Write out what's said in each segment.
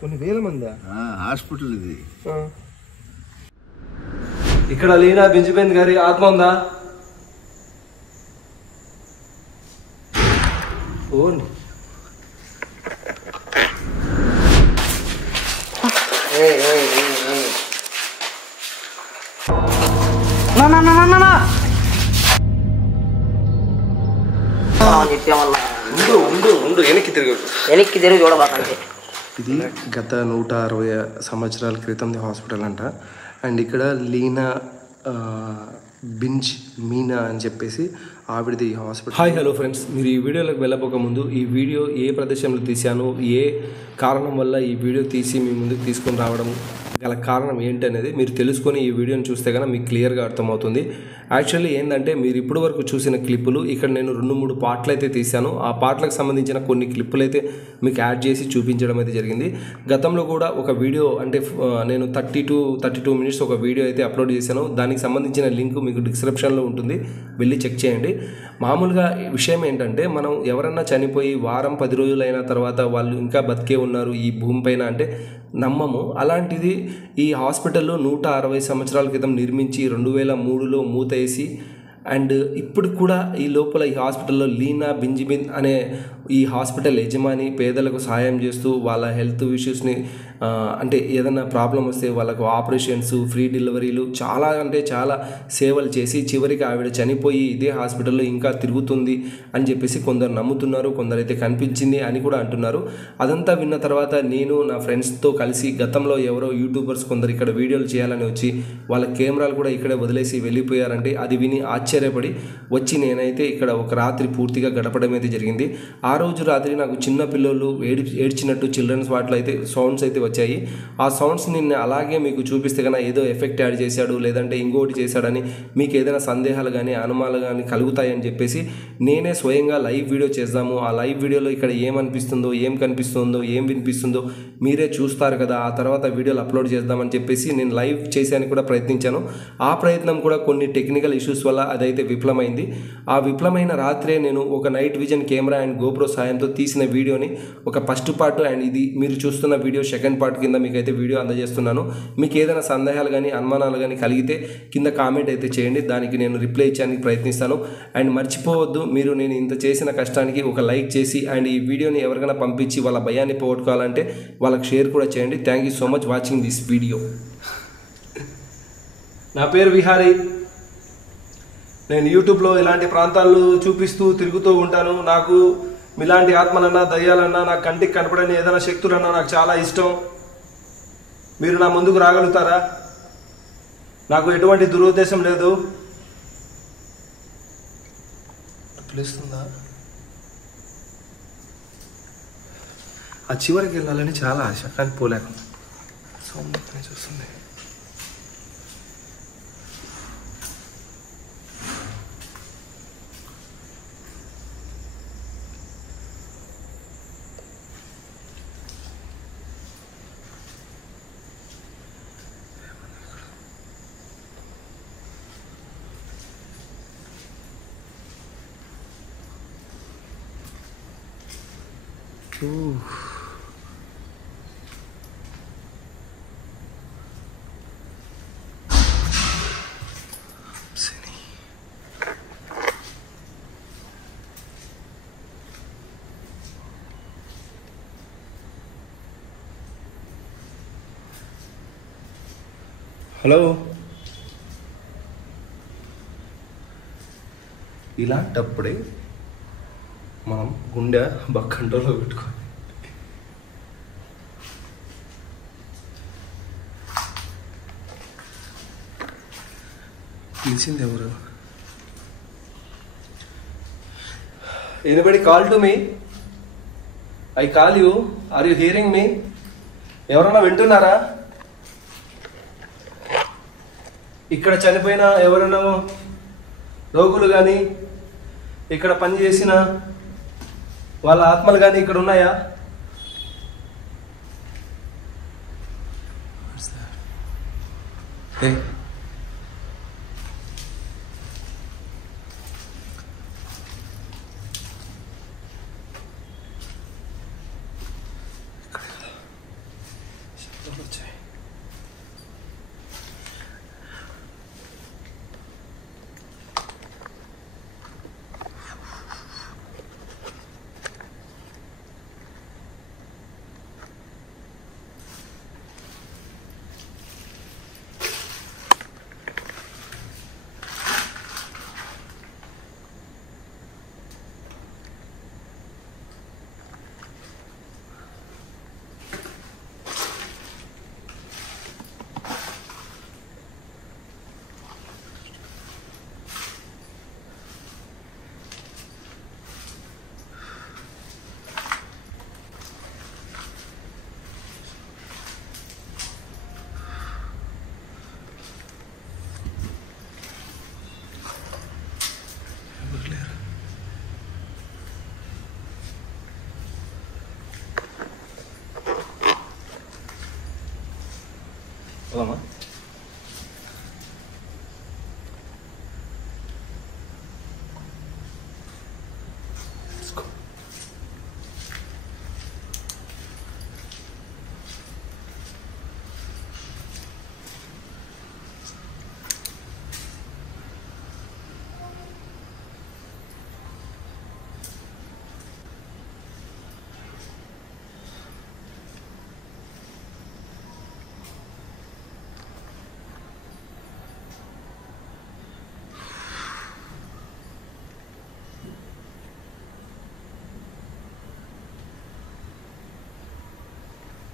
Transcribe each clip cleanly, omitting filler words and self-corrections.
కొన్ని వేల మందా? హాస్పిటల్ ఇది. ఇక్కడ లీనా బెంజమిన్ గారి ఆత్మ ఉందా? ఓన్ వెనక్కి తిరిగి చూడబాకండి. ఇది గత 160 సంవత్సరాల క్రితం హాస్పిటల్ అంట. అండ్ ఇక్కడ లీనా బింజ్ మీనా అని చెప్పేసి ఆవిడది ఈ హాస్పిటల్. హాయ్ హలో ఫ్రెండ్స్, మీరు ఈ వీడియోలోకి వెళ్ళబోక ముందు ఈ వీడియో ఏ ప్రదేశంలో తీశాను, ఏ కారణం వల్ల ఈ వీడియో తీసి మీ ముందుకు తీసుకొని రావడం గల కారణం ఏంటనేది మీరు తెలుసుకొని ఈ వీడియోని చూస్తే కనుక మీకు క్లియర్గా అర్థమవుతుంది. యాక్చువల్లీ ఏంటంటే మీరు ఇప్పటి వరకు చూసిన క్లిప్పులు ఇక్కడ నేను 2-3 పార్ట్లు అయితే తీశాను. ఆ పార్ట్లకు సంబంధించిన కొన్ని క్లిప్పులు అయితే మీకు యాడ్ చేసి చూపించడం అయితే జరిగింది. గతంలో కూడా ఒక వీడియో అంటే నేను 32 మినిట్స్ ఒక వీడియో అయితే అప్లోడ్ చేశాను. దానికి సంబంధించిన లింక్ మీకు డిస్క్రిప్షన్లో ఉంటుంది, వెళ్ళి చెక్ చేయండి. మామూలుగా విషయం ఏంటంటే మనం ఎవరన్నా చనిపోయి వారం 10 రోజులైన తర్వాత వాళ్ళు ఇంకా బతికే ఉన్నారు ఈ భూమిపైన అంటే నమ్మము. అలాంటిది ఈ హాస్పిటల్లో 160 సంవత్సరాల క్రితం నిర్మించి 2003లో మూతేసి అండ్ ఇప్పుడు కూడా ఈ లోపల ఈ హాస్పిటల్లో లీనా బెంజమిన్ అనే ఈ హాస్పిటల్ యజమాని పేదలకు సహాయం చేస్తూ వాళ్ళ హెల్త్ ఇష్యూస్ని అంటే ఏదైనా ప్రాబ్లం వస్తే వాళ్ళకు ఆపరేషన్స్, ఫ్రీ డెలివరీలు చాలా అంటే చాలా సేవలు చేసి చివరికి ఆవిడ చనిపోయి ఇదే హాస్పిటల్లో ఇంకా తిరుగుతుంది అని చెప్పేసి కొందరు నమ్ముతున్నారు, కొందరైతే కనిపించింది అని కూడా అంటున్నారు. అదంతా విన్న తర్వాత నేను నా ఫ్రెండ్స్తో కలిసి గతంలో ఎవరో యూట్యూబర్స్ కొందరు ఇక్కడ వీడియోలు చేయాలని వచ్చి వాళ్ళ కెమెరాలు కూడా ఇక్కడే వదిలేసి వెళ్ళిపోయారంటే అది విని ఆశ్చర్యపడి వచ్చి నేనైతే ఇక్కడ ఒక రాత్రి పూర్తిగా గడపడం అయితే జరిగింది. ఆ రోజు రాత్రి నాకు చిన్న పిల్లలు ఏడ్చినట్టు చిల్డ్రన్స్ వాటిలో అయితే సౌండ్స్ అయితే వచ్చాయి. ఆ సౌండ్స్ నిన్న అలాగే మీకు చూపిస్తే కన్నా ఏదో ఎఫెక్ట్ యాడ్ చేశాడు లేదంటే ఇంకోటి చేశాడని మీకు ఏదైనా సందేహాలు కానీ అనుమానాలు కానీ కలుగుతాయని చెప్పేసి నేనే స్వయంగా లైవ్ వీడియో చేద్దాము. ఆ లైవ్ వీడియోలో ఇక్కడ ఏమనిపిస్తుందో, ఏం కనిపిస్తుందో, ఏం వినిపిస్తుందో మీరే చూస్తారు కదా, ఆ తర్వాత వీడియోలు అప్లోడ్ చేద్దామని చెప్పేసి నేను లైవ్ చేసేందుకు కూడా ప్రయత్నించాను. ఆ ప్రయత్నం కూడా కొన్ని టెక్నికల్ ఇష్యూస్ వల్ల అదైతే విఫలమైంది. ఆ విఫలమైన రాత్రే నేను ఒక night vision camera and GoPro సాయంతో తీసిన వీడియోని ఒక ఫస్ట్ పార్ట్ అండ్ ఇది మీరు చూస్తున్న వీడియో సెకండ్ పార్ట్ కింద మీకైతే వీడియో అందజేస్తున్నాను. మీకు ఏదైనా సందేహాలు కానీ అనుమానాలు కానీ కలిగితే కింద కామెంట్ అయితే చేయండి, దానికి నేను రిప్లై ఇచ్చేందుకు ప్రయత్నిస్తాను. అండ్ మర్చిపోవద్దు, మీరు నేను ఇంత చేసిన కష్టానికి ఒక లైక్ చేసి అండ్ ఈ వీడియోని ఎవరికైనా పంపించి వాళ్ళ భయాన్ని పోగొట్టుకోవాలంటే వాళ్ళకి షేర్ కూడా చేయండి. Thank you so much watching this video. నా పేరు విహారీ. నేను యూట్యూబ్లో ఇలాంటి ప్రాంతాలు చూపిస్తూ తిరుగుతూ ఉంటాను. నాకు ఇలాంటి ఆత్మలన్నా దయ్యాలన్నా నాకు కంటికి కనపడని ఏదైనా శక్తులన్నా నాకు చాలా ఇష్టం. మీరు నా ముందుకు రాగలుగుతారా? నాకు ఎటువంటి దురుద్దేశం లేదు. పిలుస్తుందా? ఆ చివరికి వెళ్ళాలని చాలా ఆశ, కానీ పోలేకుండా సౌండ్ చూస్తుంది. హలో, ఇలాంటప్పుడే మనం గుండె కంట్రోల్లో పెట్టుకోవాలి. పిలిచింది ఎవరు? Anybody call to me? I call you. Are you hearing me? ఎవరన్నా వింటున్నారా? ఇక్కడ చనిపోయిన ఎవరైనా రోగులు కానీ ఇక్కడ పనిచేసిన వాళ్ళ ఆత్మలు కానీ ఇక్కడ ఉన్నాయా? పోదామా?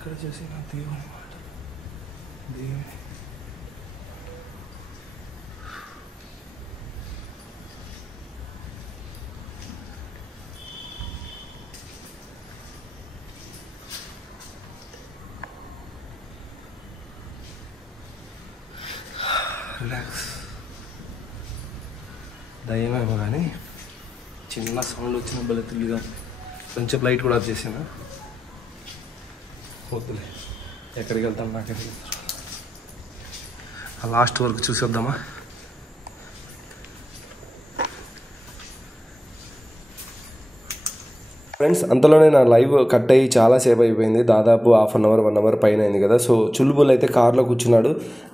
ఇక్కడ చేసిన దేవుని మాట దేవుని రిలాక్స్. దయ్యమేమో కానీ చిన్న సౌండ్ వచ్చిన బలి తిరిగిదా. కొంచెం లైట్ కూడా ఆఫ్ చేసాను. వద్దులే, ఎక్కడికి వెళ్తాం నాకే తెలుసు. ఆ లాస్ట్ వరకు చూసేద్దామా? ఫ్రెండ్స్, అంతలోనే నా లైవ్ కట్ అయ్యి చాలాసేపు అయిపోయింది. దాదాపు హాఫ్ అన్ అవర్ 1 అవర్ పైన అయింది కదా. సో చుల్బుల్ అయితే కార్లో కూర్చున్నాడు.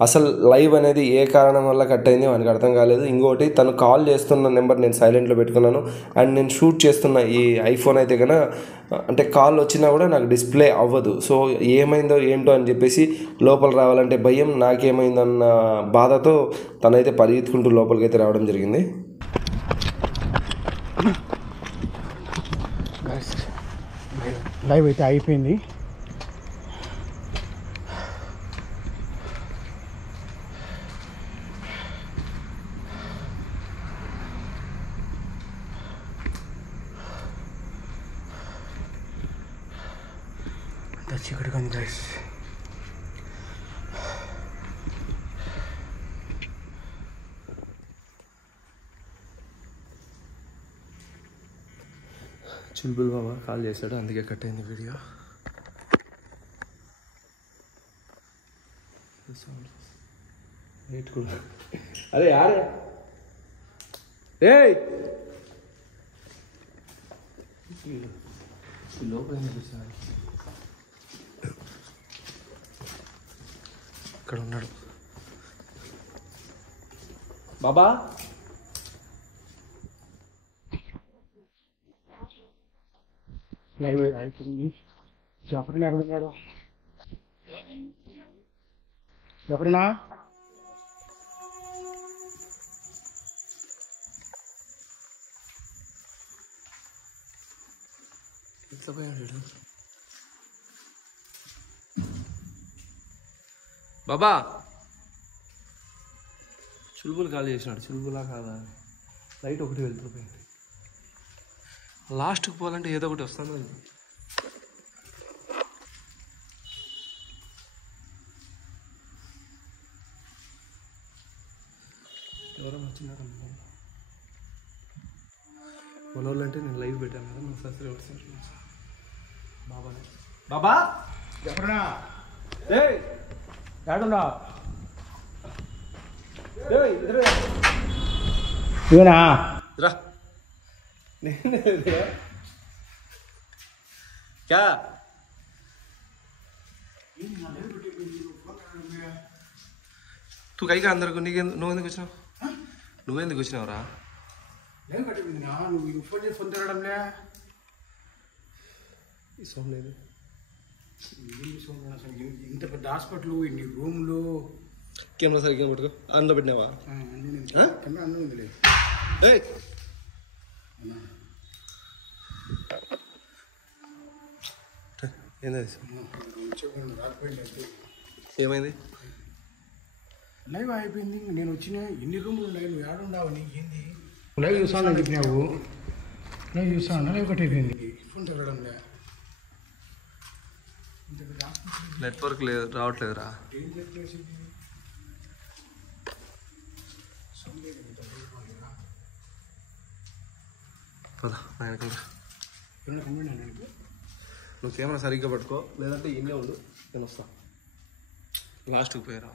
అసలు లైవ్ అనేది ఏ కారణం వల్ల కట్ అయింది మనకు అర్థం కాలేదు. ఇంకోటి, తను కాల్ చేస్తున్న నెంబర్ నేను సైలెంట్లో పెట్టుకున్నాను. అండ్ నేను షూట్ చేస్తున్న ఈ ఐఫోన్ అయితే కన్నా అంటే కాల్ వచ్చినా కూడా నాకు డిస్ప్లే అవ్వదు. సో ఏమైందో ఏంటో అని చెప్పేసి లోపల రావాలంటే భయం, నాకేమైందన్న బాధతో తనైతే పరిగెత్తుకుంటూ లోపలికి అయితే రావడం జరిగింది. లైవ్ అయితే అయిపోయింది. అంతా చీకటిగా ఉంది గైస్. చుల్బుల్ బాబా కాల్ చేశాడు, అందుకే కట్ అయింది వీడియో. వెయిట్ కూడా అరే యారే ఏయ్ లోపల ఇక్కడ ఉన్నాడు బాబా. లైవ్ అయిపోయింది. జఫరీనా ఎక్కడ ఉన్నాడు? జఫరీనా ఎట్లా పోయాడు బాబా? చుల్బుల్ కాల్ చేసినాడు. చుల్బులా కాదా? లైట్ ఒకటి వెళ్తుపోయింది. లాస్ట్కి పోవాలంటే ఏదో ఒకటి వస్తాను. ఎవరో వచ్చినారు మనోళ్ళు అంటే నేను లైవ్ పెట్టాను కదా. మా సస్త్రి వచ్చారు బాబా. బాబా జఫరీనా ఏయ్ ఏడున్నా? ఏయ్ ఇద్దరు ఇవేనా? రా क्या तू कहीं का अंदर को नहीं నువ్వెందుకు వచ్చినావు? నువ్వెందుకు వచ్చినావురా? నేను కట్టిపోయిందినా? నువ్వు ఫోన్ చేసి ఫోన్ తిరగడంలే. ఈ సౌండ్ లేదు. ఇంత పెద్ద హాస్పిటల్, ఇన్ని రూమ్లు. కెమెరా సరిగ్గా పట్టుకో. అందులో పెట్టినావా? కెమెరా అందరూ ఉందిలే. ఏమైంది? లైవ్ అయిపోయింది. నేను వచ్చిన ఎన్ని రూమ్లు ఉన్నాయి, నువ్వు ఏడుండావు? నీకు ఏంది? లైవ్ చూసాను చెప్పినావు. లైవ్ చూసాను, లైవ్ కట్ అయిపోయింది. ఫోన్ తిరగడంలే. నెట్వర్క్ లేదు, రావట్లేదురా. నువ్వు కెమెరా సరిగ్గా పట్టుకో, లేదంటే ఇన్నే ఉండు, నేను వస్తా. లాస్ట్కి పోయారా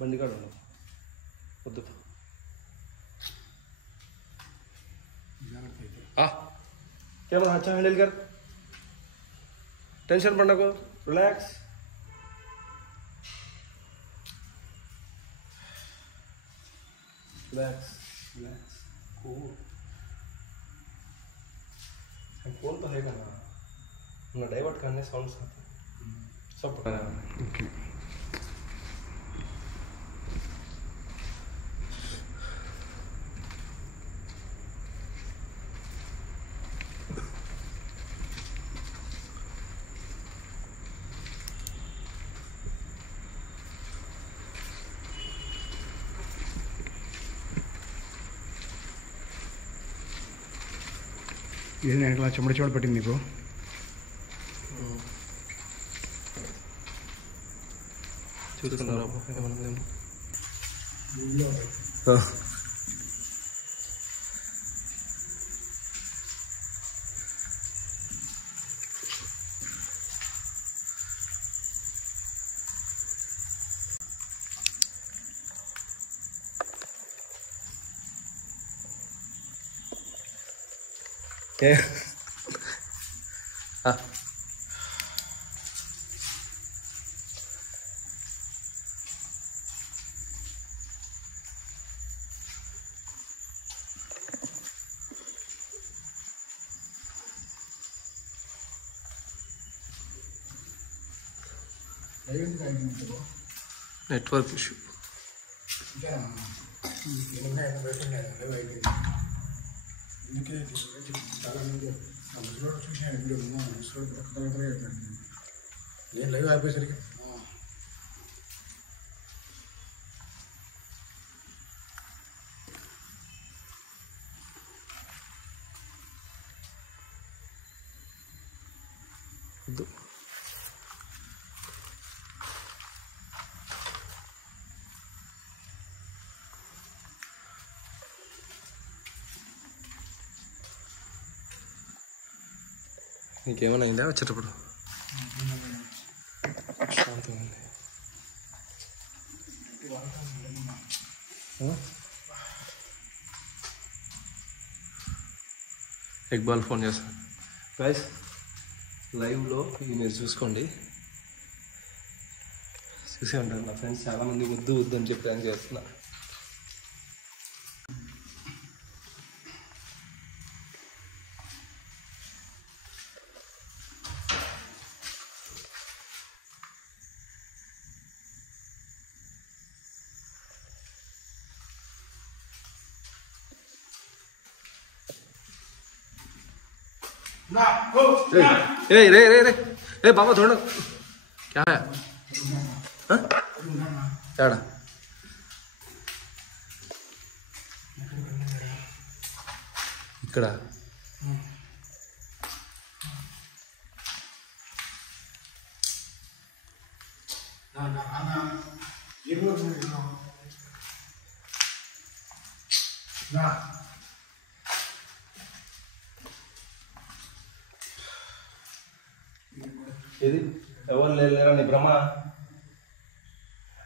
బండి కాడ ఉండవు వద్దు कैमरा अच्छा हैंडल कर टेंशन पड़ना को relax relax relax cool phone तो है ना ना डाइवर्ट करने साउंड सब पता है ओके ఇది నేను ఇట్లా చెమట పట్టింది నీకు చూస్తున్నారా నెట్వర్క్ ఇష్యూ అందుకే చాలా మంది ముసలోడు చూసాను వీడియో ముసలోడు నేను లైవ్ ఆపేసరికి వద్దు నీకేమైనా అయిందా వచ్చేటప్పుడు శాంతంగా ఉంది ఇక్బాల్ ఫోన్ చేస్తాను గైస్ లైవ్లో ఇది మీరు చూసుకోండి చూసే ఉంటారు నా ఫ్రెండ్స్ చాలామంది వద్దు వద్దు అని చెప్పి ప్లాన్ చేస్తున్నా रे रे रे रे ए बाबा थोड़ा क्या है क्या ఇక్కడ ఏది ఎవరు లేరా నీ భ్రమ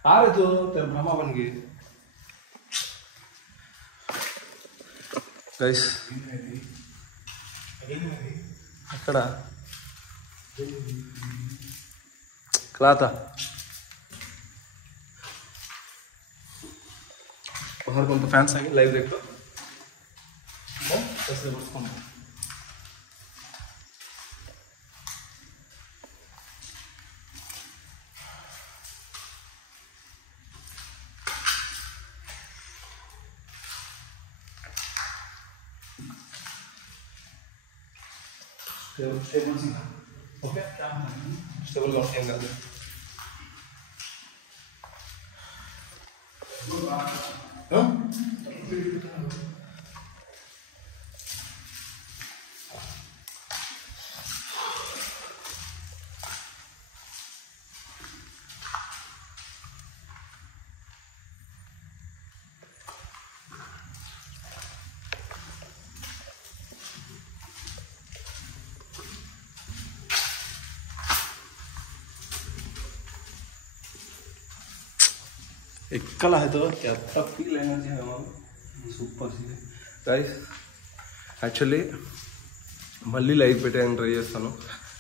आ रहे तो तेरा भ्रमा बन गई गाइस అక్కడ क्लाता बाहर कौन तो फैंस आएंगे लाइव देख लो कैसे बस स्टेबल सी ओके स्टेबल का सेम कर दे हां ఎక్కలా అయితే ఎంత feel energy super guys. Actually మళ్ళీ లైవ్ పెట్టడానికి ట్రై చేస్తాను,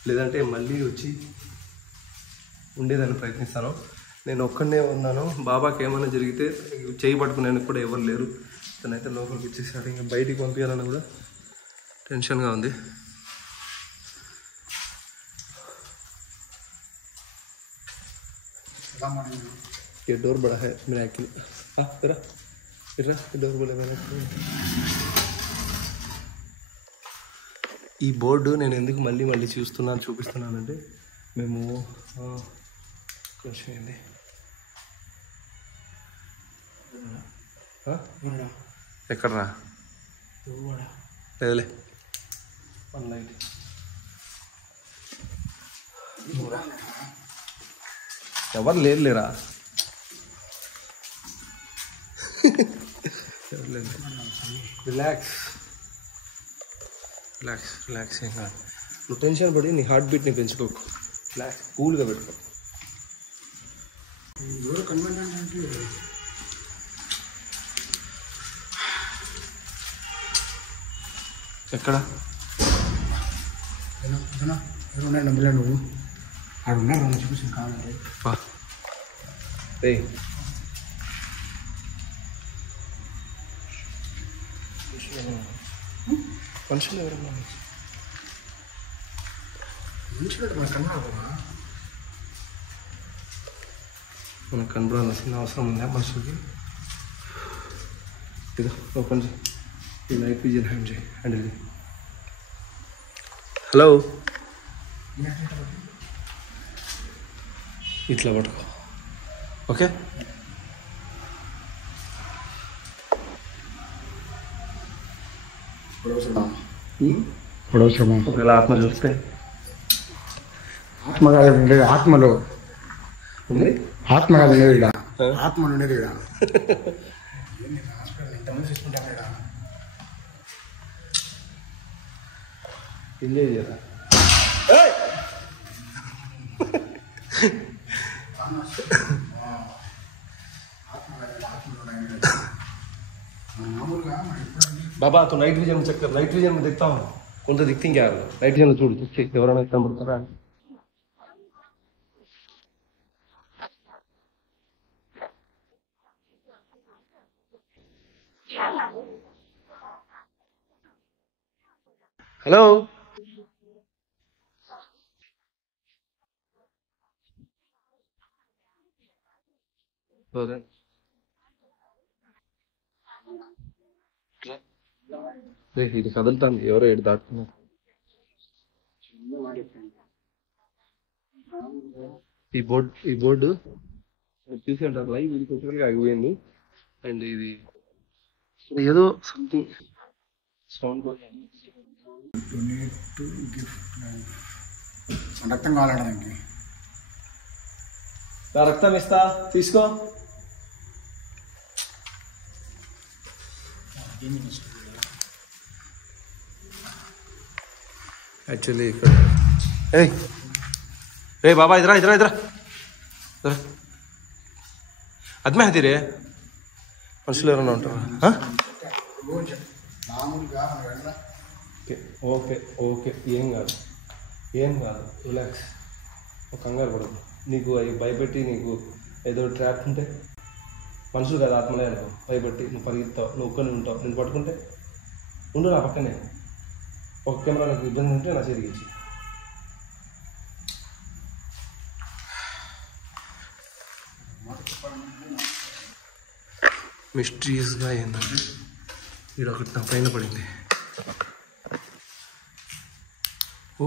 లేదంటే మళ్ళీ వచ్చి ఉండేదాన్ని ప్రయత్నిస్తాను. నేను ఒక్కడనే ఉన్నాను, బాబాకి ఏమైనా జరిగితే చేయి పట్టుకునేందుకు కూడా ఎవరు లేరు. తనైతే లోపలికి వచ్చేసాడు, ఇంకా బయటికి పంపించాలని కూడా టెన్షన్గా ఉంది. ये डोर बड़ा है मेरा एक्चुअली. इरा इरा डोर बोले मैंने. ఈ బోర్డు నేను ఎందుకు మళ్ళీ మళ్ళీ చూపిస్తున్నానంటే మేము కొంచెం ఏంది ఎక్కడరా లేదులే వన్ లైట్ ఎవరు లేరా రిలాక్స్ రిలాక్స్ రిలాక్స్. ఏం కాదు, నువ్వు టెన్షన్ పడి నీ హార్ట్ బీట్ని పెంచుకోకు, రిలాక్స్ కూల్గా పెట్టుకో. ఎక్కడ నువ్వు ఆడ ఉన్నారు చూసి కావాలంటే మనుషులు ఎవరన్నా మనకు కనబడాల్సిన అవసరం ఉందా మనుషులకి? ఇదో ఓపెన్ చేయి, ఈ నైట్ విజన్ హ్యాండిల్ చేయి. హలో, ఇట్లా పట్టుకో. ఓకే, ఒకవేళ ఆత్మ చూస్తే ఆత్మ కాదు ఉండేది, ఆత్మలో ఆత్మ కాదు ఉండేది, ఆత్మలు ఉండేది. ఎంతమంది చూసుకుంటారు ఇక్కడ, ఎంజాయ్ చేయరా? बाबा तो नाइट विजन में चेक कर, नाइट विजन में देखता हूँ कौन सा दिखती क्या नाइट विजन में చూడు ఎవరైనా కనబడతారా? హలో ఇది కదులుతాను, ఎవరో ఏడు దాటుతున్నారు. ఈ బోర్డు చూసి అంటారు లైవ్ ఇది కొత్తగా ఆగిపోయింది. అండ్ ఇది ఏదో సంథింగ్ సౌండ్ రక్తం కావాలడానికి రక్తం ఇస్తా తీసుకో. యాక్చువల్లీ ఇక్కడ ఏ బాబా ఇదరా ఇదరా ఇదరా అద్మే హతీరే మనుషులు ఎవరైనా ఉంటారా? ఓకే ఓకే ఓకే, ఏం కాదు ఏం కాదు, రిలాక్స్, ఒక కంగారు పడదు. నీకు అవి భయపెట్టి నీకు ఏదో ట్రాప్ ఉంటే మనుషులు కాదు ఆత్మలే అనుకో, భయపెట్టి నువ్వు పరిగెత్తావు, నువ్వు ఒక్కనే ఉంటావు, నేను పట్టుకుంటే ఉండు నా పక్కనే. ఒక కెమెరా నాకు ఇబ్బంది ఉంటే నా చేతికి ఇచ్చి. మిస్టీరియస్గా ఏంటంటే ఇది ఒకటి నా పైన పడింది. ఓ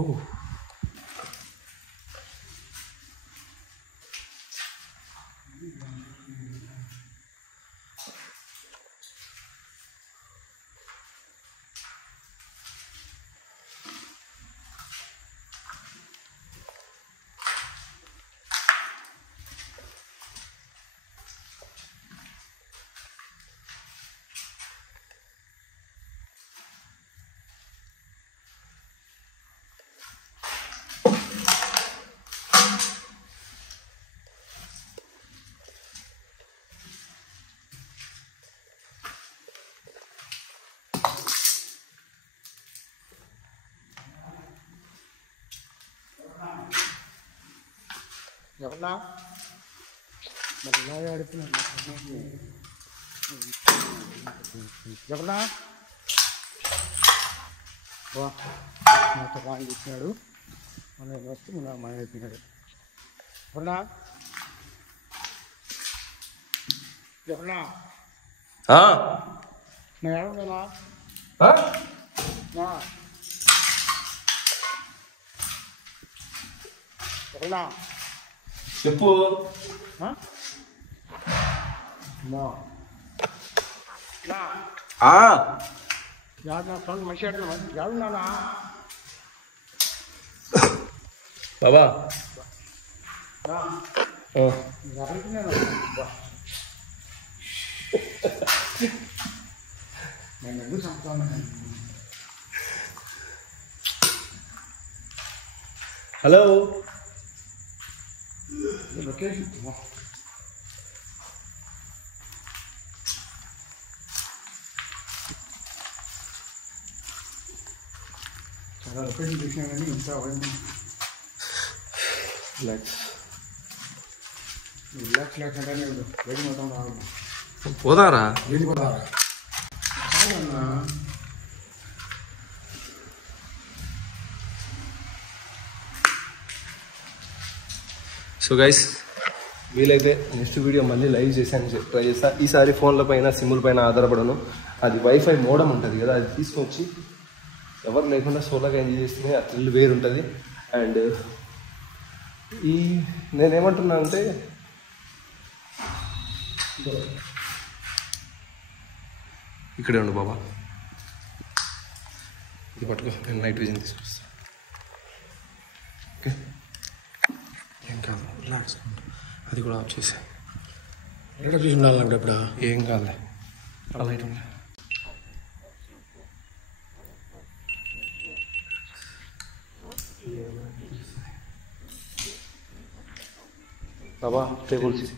ఎవరన్నా మరి ఇలా ఆడుతున్నాను ఎవరన్నా నాతో పాని ఇచ్చినాడు మన వస్తూ మన అయిపోయినాడు ఎవరన్నా ఎవరన్నా నేను ఏడున్నానా ఎవరన్నా చెప్పు మంచి ఏడున్నానా బాబా నేను ఎందుకు చెప్తాను హలో లొకేషన్ చాలా లొకేషన్ చూసినా కానీ ఇంత అవన్నీ రిలాక్స్ అంటే వేడి మొత్తం రాదు పోదారా వేడి పోతారా సో గైస్ వీలైతే నెక్స్ట్ వీడియో మళ్ళీ లైవ్ చేశాను ట్రై చేస్తా. ఈసారి ఫోన్ల పైన సిమ్ముల పైన ఆధారపడను. అది వైఫై మోడమ్ ఉంటుంది కదా, అది తీసుకొచ్చి ఎవరు లేకుండా సోలోగా ఎంజాయ్ చేస్తే ఆ థ్రిల్ వేరు ఉంటుంది. అండ్ నేనేమంటున్నా అంటే ఇక్కడే ఉండు బాబా, ఇది పట్టుకో, నేను నైట్ విజన్ తీసుకొస్తాను. ఓకే, ఏం కాదు, రిలాక్స్. అది కూడా ఆఫ్ చేసా. ఎక్కడ చూసి ఉండాలంటే ఇప్పుడు ఏం కాదులే, అలా లైట్ ఉందా బాబా టేబుల్స్.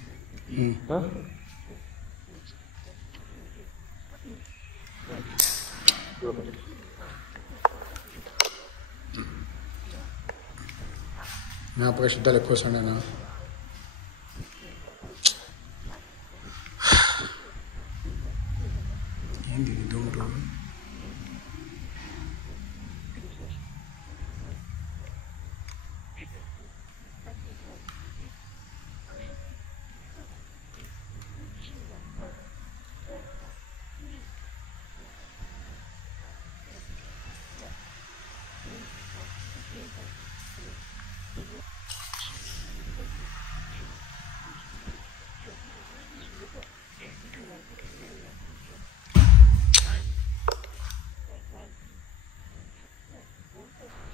జ్ఞాపక శుద్ధాలు ఎక్కువ వస్తాను. ఏంది దోమరు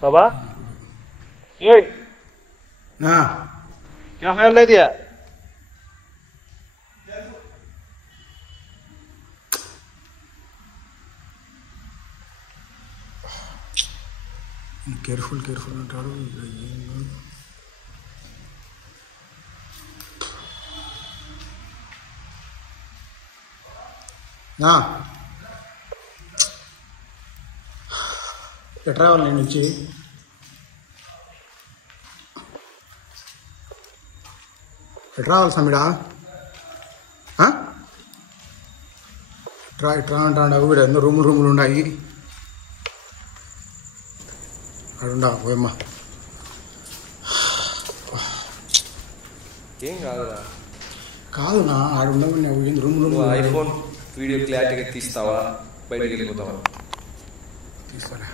बाबा ये क्या ख्याल ले दिया? కేర్ఫుల్ అంటాడు. ఎట్లా రావాలి నేను నుంచి? ఎట్లా రావాలి సమిడా? ఎట్లా అంటాడు వీడు, ఎన్నో రూములు ఉన్నాయి. అడుండా పోయమ్మా. ఏం కాదురా, కాదు నా ఆడుండవు. నువ్వు రూమ్ ఐఫోన్ వీడియో క్లారిటీగా తీస్తావా, బయటకి వెళ్ళిపోతావా? తీస్తారా?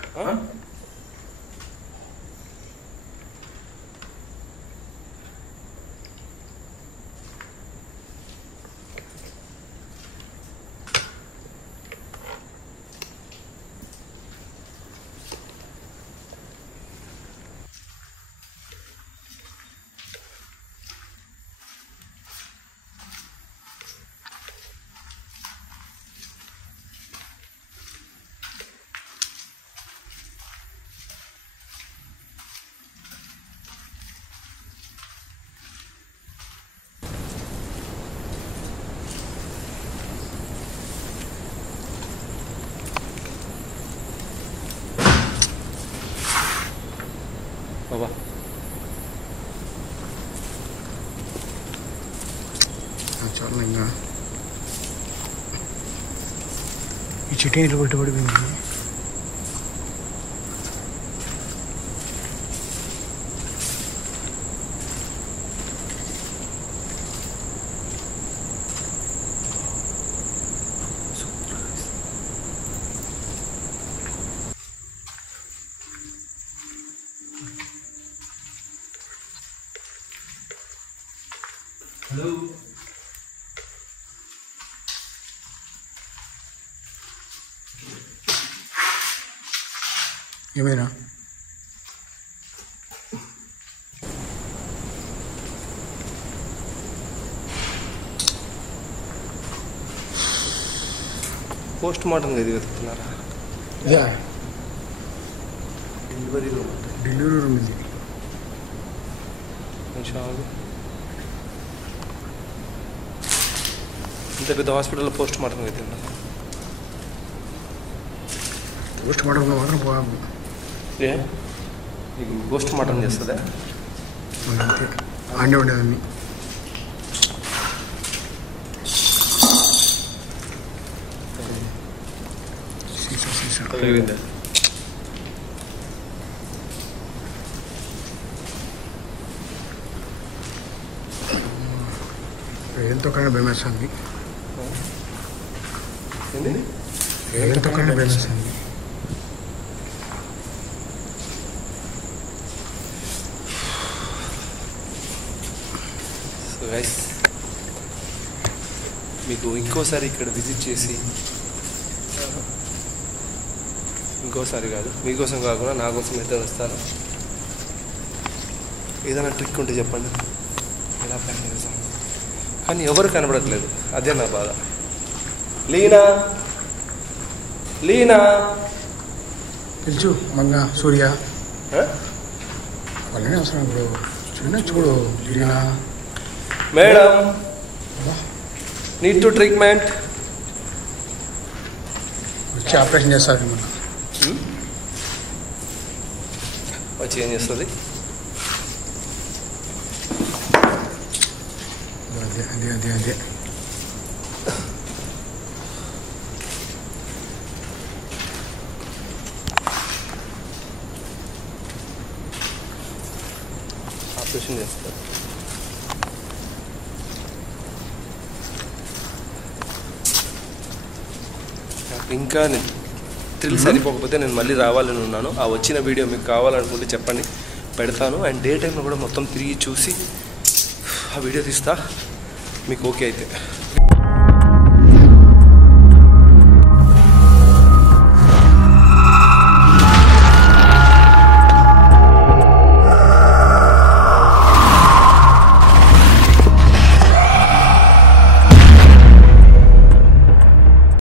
बाबा చెట్టు నీళ్ళు కొట్టి పడిపోయింది. హలో ఏమైనా పోస్ట్ మార్టం ఇది వెతుకుతున్నారా? ఇదే డెలివరీ రూమ్ డెలివరీ రూమ్ ఇది. కొంచెం ఇంత పెద్ద హాస్పిటల్లో పోస్ట్ మార్టం అవుతుందా? పోస్ట్ మార్టం మాత్రం పోవాలి. ఏ నీకు పోస్ట్ మార్టం చేస్తుందా? అంతే ఆడే ఉండేదాన్ని. తగిలిందా? ఎంతో కన్నా భయం వేస్తుంది. ఏంది? ఎంతో కన్నా భయం వేస్తుంది. సో గైస్ మీకు ఇంకోసారి ఇక్కడ విజిట్ చేసి ఇంకోసారి కాదు మీకోసం కాకుండా నా కోసం అయితే వస్తాను. ఏదైనా ట్రిక్ ఉంటే చెప్పండి, ఎలా ప్లాన్ చేస్తాం. కానీ ఎవరు కనబడట్లేదు, అదే నా బాధ. లీనా లీనా తెలుసు మంగ సూర్య వాళ్ళనే అవసరం. ఇప్పుడు చూడు Leena madam need to treatment వచ్చి ఆపరేషన్ చేస్తారు. మన వచ్చి ఏం చేస్తుంది? అదే అదే అదే అదే ఆపరేషన్ చేస్తారు. నాకు ఇంకా థ్రిల్ సరిపోకపోతే నేను మళ్ళీ రావాలని ఉన్నాను. ఆ వచ్చిన వీడియో మీకు కావాలనుకుంటే చెప్పండి, పెడతాను. అండ్ డే టైంలో కూడా మొత్తం తిరిగి చూసి ఆ వీడియో తీస్తా మీకు ఓకే అయితే.